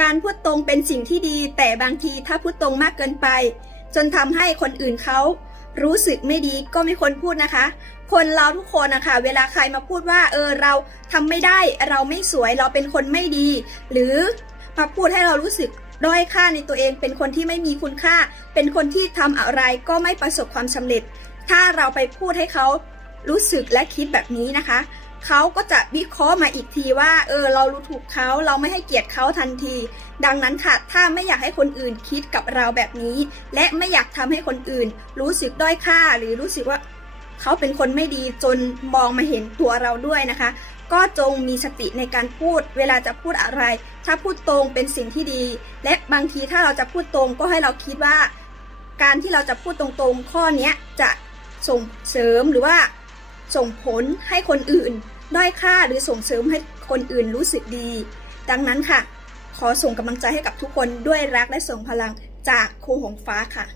การพูดตรงเป็นสิ่งที่ดี แต่บางทีถ้าพูดตรงมากเกินไป จนทำให้คนอื่นเขารู้สึกไม่ดีก็ไม่ควรพูดนะคะ คนเราทุกคนนะคะเวลาใครมาพูดว่า เออเราทำไม่ได้ เราไม่สวยเราเป็นคนไม่ดี หรือมาพูดให้เรารู้สึกด้อยค่าในตัวเอง เป็นคนที่ไม่มีคุณค่า เป็นคนที่ทำอะไรก็ไม่ประสบความสำเร็จ ถ้าเราไปพูดให้เขารู้สึกและคิดแบบนี้นะคะ เขาก็จะวิเคราะห์มาอีกทีว่า เออ เรารู้ถูกเขาเราไม่ให้เกียรติเขาทันที ดังนั้นค่ะ ถ้าไม่อยากให้คนอื่นคิดกับเราแบบนี้ และไม่อยากทำให้คนอื่น รู้สึกด้อยค่าหรือรู้สึกว่า เขาเป็นคนไม่ดีจนมองมาเห็นตัวเราด้วยนะคะ ก็จงมีสติในการพูด เวลาจะพูดอะไร ถ้าพูดตรงเป็นสิ่งที่ดี และบางทีถ้าเราจะพูดตรงก็ให้เราคิดว่า การที่เราจะพูดตรงๆ ข้อนี้จะส่งเสริมหรือว่า ส่งผลให้คนอื่น ด้อยค่าหรือส่งเสริมให้คนอื่นรู้สึกดี ดังนั้นค่ะ ขอส่งกำลังใจให้กับทุกคนด้วยรักและส่งพลังจากครูหงฟ้าค่ะ